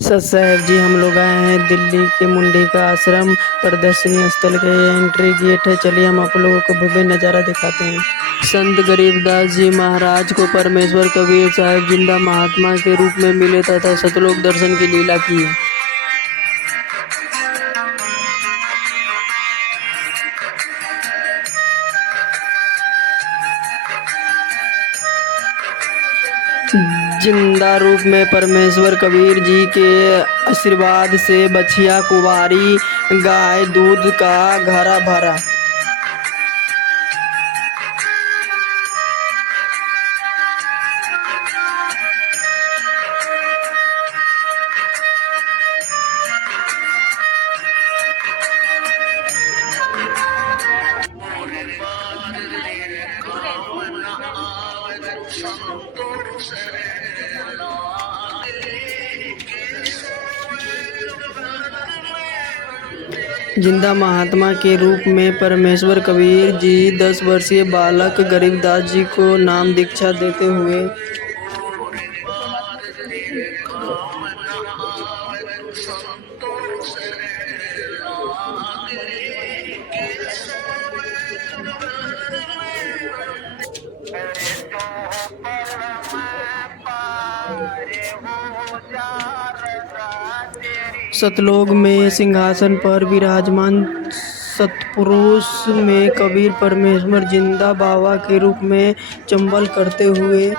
सच साहब जी, हम लोग आए हैं दिल्ली के मुंडी का आश्रम प्रदर्शनी स्थल के एंट्री गेट है। चलिए हम आप लोगों को भव्य नज़ारा दिखाते हैं। संत गरीबदास जी महाराज को परमेश्वर कबीर साहब जिंदा महात्मा के रूप में मिले तथा सतलोक दर्शन की लीला की है। जिंदा रूप में परमेश्वर कबीर जी के आशीर्वाद से बछिया कुंवारी गाय दूध का घड़ा भरा। जिंदा महात्मा के रूप में परमेश्वर कबीर जी 10 वर्षीय बालक गरीबदास जी को नाम दीक्षा देते हुए सतलोक में सिंहासन पर विराजमान सतपुरुष में कबीर परमेश्वर जिंदा बाबा के रूप में चंबल करते हुए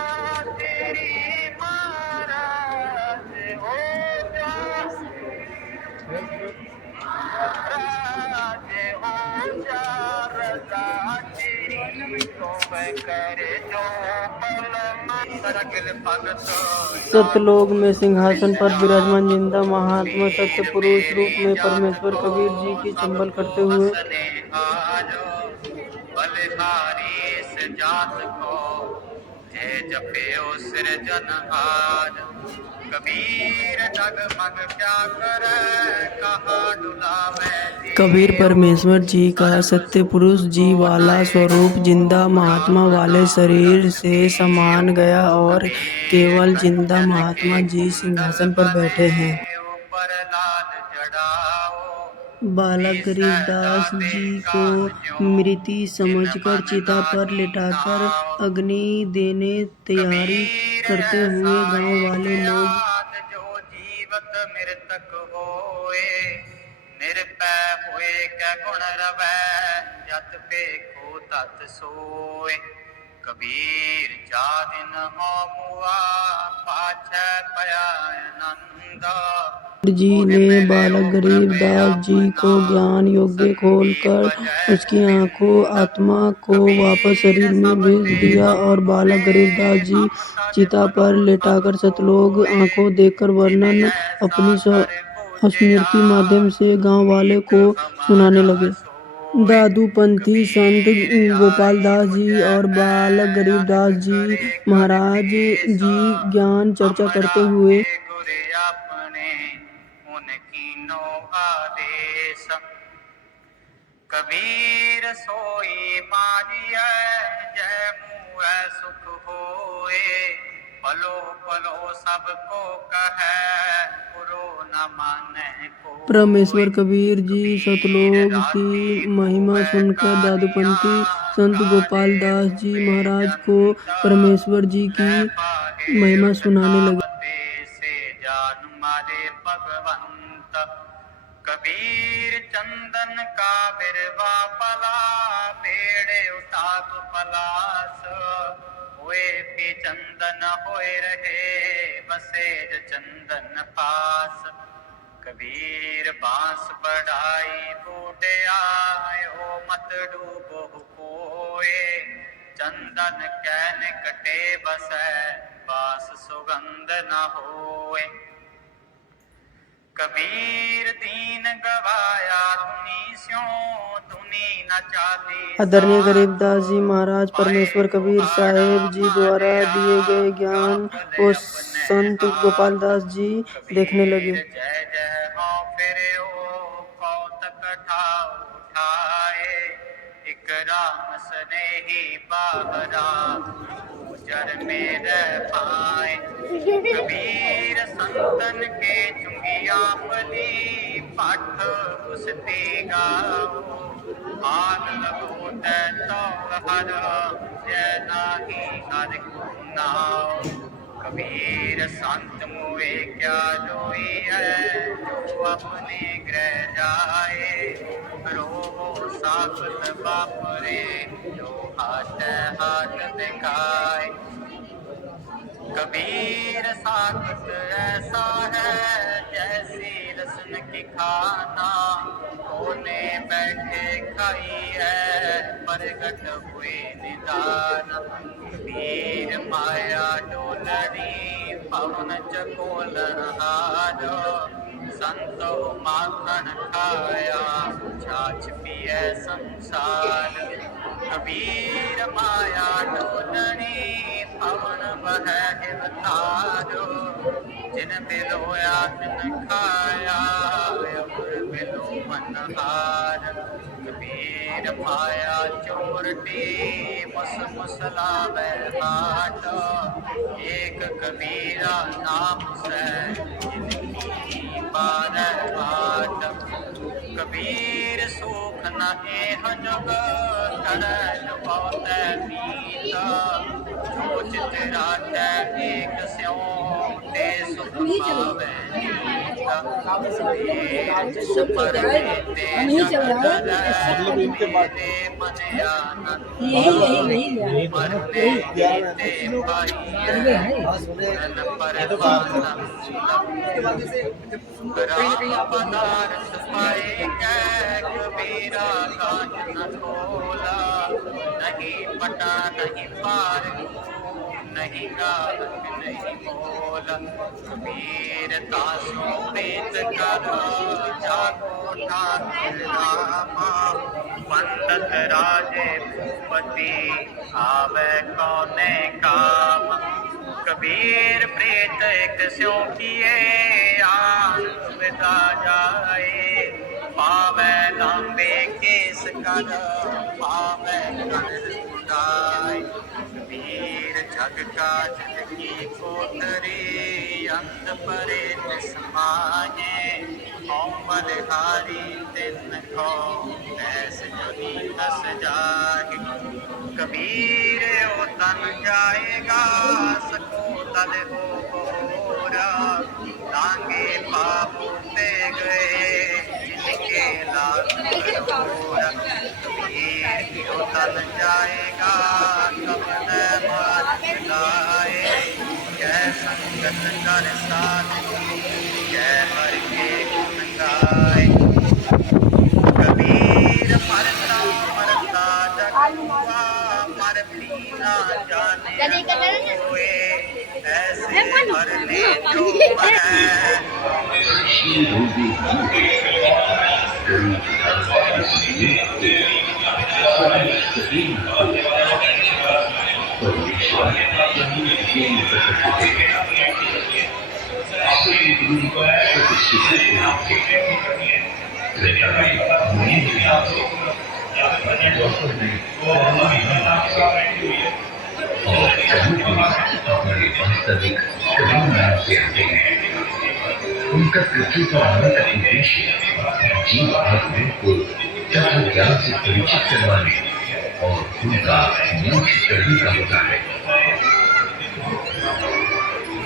सतलोक में सिंहासन पर विराजमान जिंदा महात्मा सत्य पुरुष रूप में परमेश्वर कबीर जी की चंबल करते हुए कबीर परमेश्वर जी का सत्य पुरुष जी वाला स्वरूप जिंदा महात्मा वाले शरीर से समान गया और केवल जिंदा महात्मा जी सिंहासन पर बैठे हैं। बालक गरीबदास जी को मृति समझकर चिता पर लिटाकर अग्नि देने तैयारी करते हुए गांव वाले लोग कबीर जादिन हुआ पाछे पयानंदा जी ने बालक गरीबदास जी को ज्ञान योग्य खोलकर उसकी आंखों आत्मा को वापस शरीर में भेज दिया और बालक गरीबदास जी चिता पर लेटाकर सतलोक आंखों देखकर वर्णन अपनी स्मृति माध्यम से गांव वाले को सुनाने लगे। दादूपंथी संत गोपालदास जी और बालक गरीबदास जी महाराज जी ज्ञान चर्चा करते हुए कबीर सोई मारिया जय मुँह सुख होए पलो पलो सबको कहे पुरो न माने को। परमेश्वर कबीर जी सतलोक की महिमा सुनकर दादूपंथी संत गोपालदास जी महाराज को परमेश्वर जी की महिमा सुनाने लगे। कबीर चंदन का बिरवा पला पेड़े उताप पलास हुए भी चंदन होए रहे बसे चंदन पास। कबीर बांस बढ़ाई बूढ़े आयो मत डूबो कोए चंदन कैन कटे बसे बास सुगंध न होए। कबीर दीन गवाया तुनी स्यों तुनी न चाली। आदरणीय गरीबदास जी महाराज परमेश्वर कबीर साहेब जी द्वारा दिए गए ज्ञान को संत गोपालदास जी देखने लगे। जय जय हो फिर ओ कौतक उठाए एक राम स्नेही बाबरा गुजर में रह पाए। कबीर संतन के चुंगिया पली पाठ पुसते गाओ। आग लगो तौल हर जय नाही हर को नाओ। कबीर संत मुए क्या जोई है जो अपने ग्रह जाए। रोहो साखत बापरे जो हाथ हाथ दिखाए। कबीर साखत ऐसा है जैसी रसन की खाना। कोने बैठे खाई है प्रगट हुए निदान। कबीर माया डोलरी पवन चकोलन हारो। संतो माखन खाया छाछ पिए संसार। कबीर माया डोलरी पवन बह अवतारो। जिन बिलोया तिन खाया अमर बिलो मनहार। कबीर माया चोरटी मुस मुसलावे हाट। एक कबीरा नाम से जिनकी बार हाट। कबीर सुख न एह जग कर बहुत मीत। जो चित राधे एक स्यों ते सुख पावे नीत। कबीर जिस पर बीते जगत तेरे मन आनंद। मरते जीते पाइए धन परमानंद। राम पदारथ पाएंगे कबीरा काज न खोला। नहीं पटा नहीं पार नहीं गावत नहीं बोला। कबीर तासो प्रीत करो जाको ठाकुर रामा। पंडित राजे भूपति आवे कौने काम। कबीर प्रीत एक स्यो किए आन विदा जाए। पावे लांबे केस कर पावे कर उड़ाए। कबीर जग का जग की कोठरी अंत परे समाये। ओम बलिहारी तिन को ऐसे जुनी दस जागे। कबीर ओ तन जाएगा सको तल हो गोरा। लांगे पापू ते गए जिनके लाख करोड़। कबीर ओ तन जाएगा कब न मार लाए। जय संगत कर साधु जय हर के गुण गाए। कबीर मरता मरता जग हुआ मर भी ना जाने कोई। ऐसे मरने जो मरे। वास्तविक से आते हैं। उनका पृथ्वी पर आने का उद्देश्य जीव आत्मा को तत्व ज्ञान से परिचित करवाने और उनका मोक्ष करने का होता है।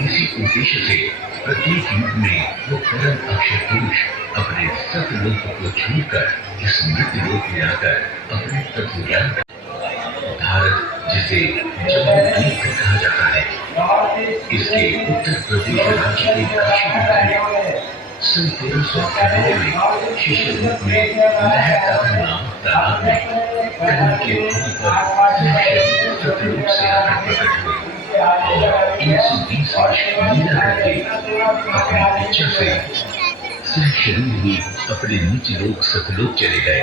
इसी उद्देश्य से प्रत्येक युग में वो परम अक्षर पुरुष अपने सतलोक को छोड़कर इस मृत्यु लोक में आकर अपने तत्व ज्ञान का भारत जिसे जम्मू कहा जाता है, इसके उत्तर प्रदेश राज्य के दक्षिण में सन 1398 में शिशु रूप में लहरता नाम तालाब में कन्या के भूमि पर सतलोक से आकर प्रकट हुए और 120 वर्ष लीला करके अपनी इच्छा से शरीर ही अपने नीचे लोग सतलोक चले गए।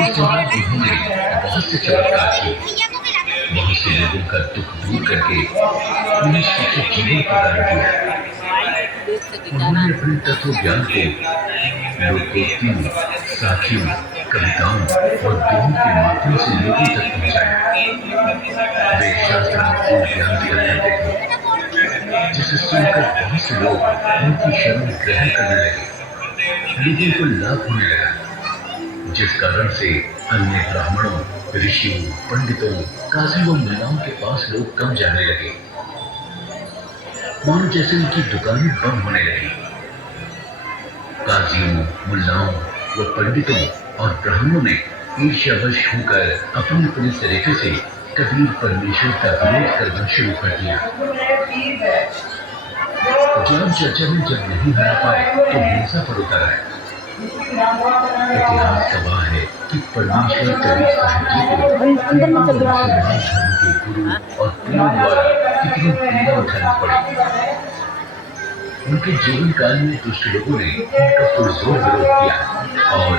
इस दौरान उन्होंने बहुत से चमत्कार किए, बहुत से लोगों का दुख दूर करके उन्हें सुखी जीवन प्रदान किया। उन्होंने अपने तत्व ज्ञान को लोकोक्तियों, साखियों कविताओं और दोहों के माध्यम से लोगों तक पहुंचाया। वे शास्त्रानुकूल ज्ञान दिया करते थे, जिसे सुनकर बहुत से लोग उनकी शरण ग्रहण करने लगे। लोगों को लाभ होने लगा, जिस कारण से अन्य ब्राह्मणों, ऋषियों, पंडितों, काजी व मुल्लाओं के पास लोग कम जाने लगे, मानो जैसे उनकी दुकानें बंद होने लगी। काजियों, मुल्लाओं व पंडितों और ब्राह्मणों ने ईर्ष्यावश होकर अपने अपने तरीके से कबीर परमेश्वर का विरोध करना शुरू कर दिया। ज्ञान चर्चा में जब नहीं हरा पाए तो हिंसा पर उतर आए। इतिहास गवाह है कि परमेश्वर कबीर साहब जी को मुसलमान धर्म के गुरु और पीर द्वारा कितनी पीड़ा उठानी पड़ी। उनके जीवन काल में दुष्ट लोगों ने उनका पुरजोर विरोध किया और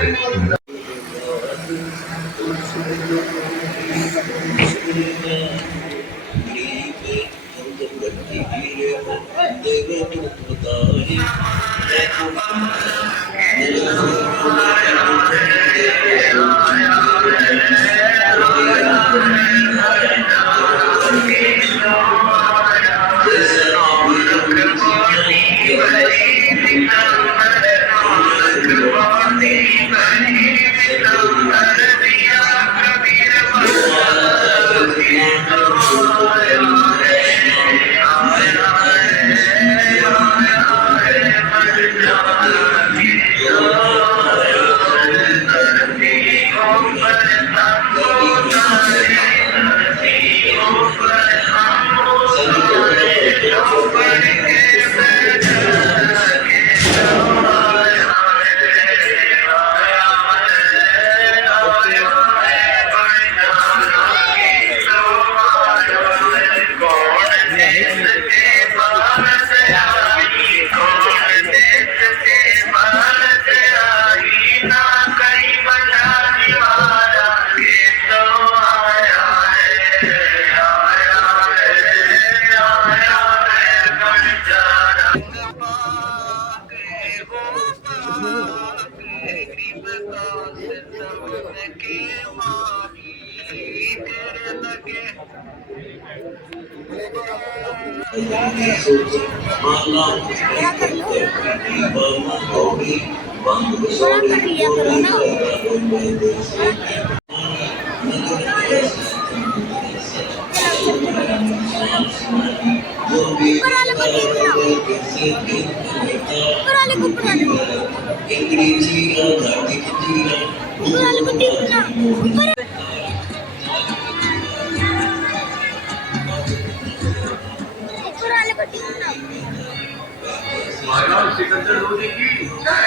महाराज सिकंदर लोधी की जय।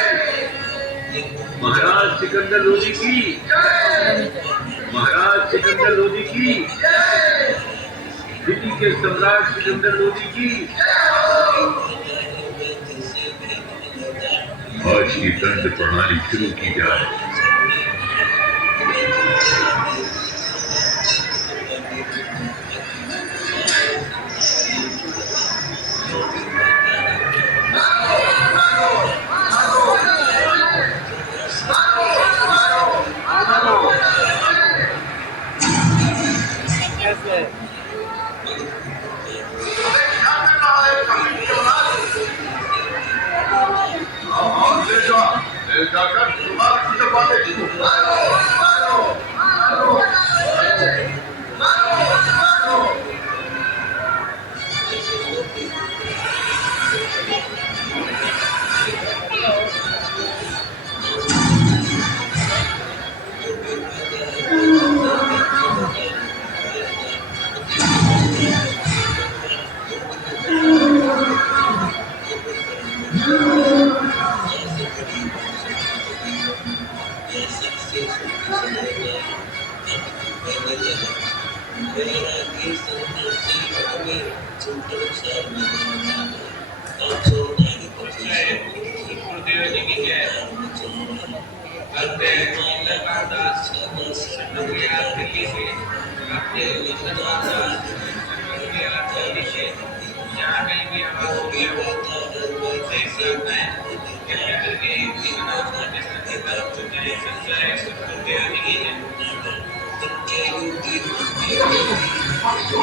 महाराज सिकंदर लोधी की जय। महाराज सिकंदर लोधी की जय। दिल्ली के सम्राट सिकंदर लोधी की जय। आज की दंड प्रणाली शुरू की जाए।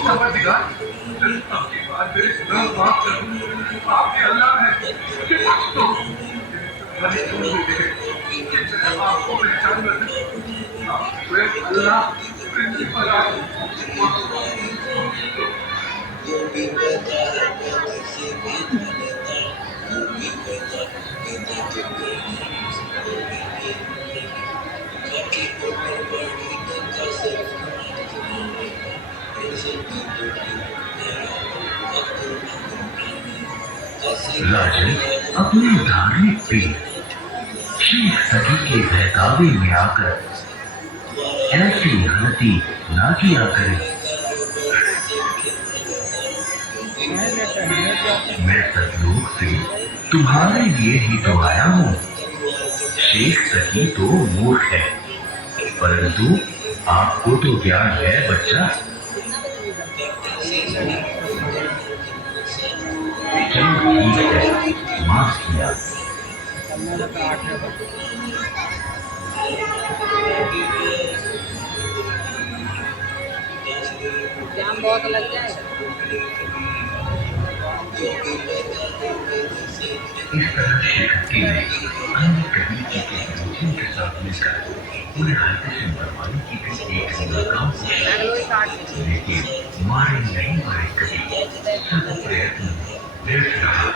परवरदिगार, आपकी बात मेरे गुनाह माफ कर दो। आपके अल्लाह है, मुझे बख्श दो। मैंने क्यों नहीं देखे? मैं आपको पहचान कर दूं। आप स्वयं अल्लाह प्रिंसिपल आप। राजन अपने धार्मिक पीर शेख सखी के बहकावे में आकर ऐसी गलती ना किया करे। मैं सतलोक से तुम्हारे लिए ही तो आया हूँ। शेख सखी तो मूर्ख है, परंतु आपको तो ज्ञान है बच्चा। चलो ठीक है, माफ किया। जाम बहुत लग जाएगा। इस तरह शेखती ने अन्य कबीले के लोगों के साथ मिलकर पूरे हल्के से मरवाने की भी एक नाकाम कोशिश, लेकिन मारे नहीं मारे कभी सब प्रयत्न व्यर्थ रहा।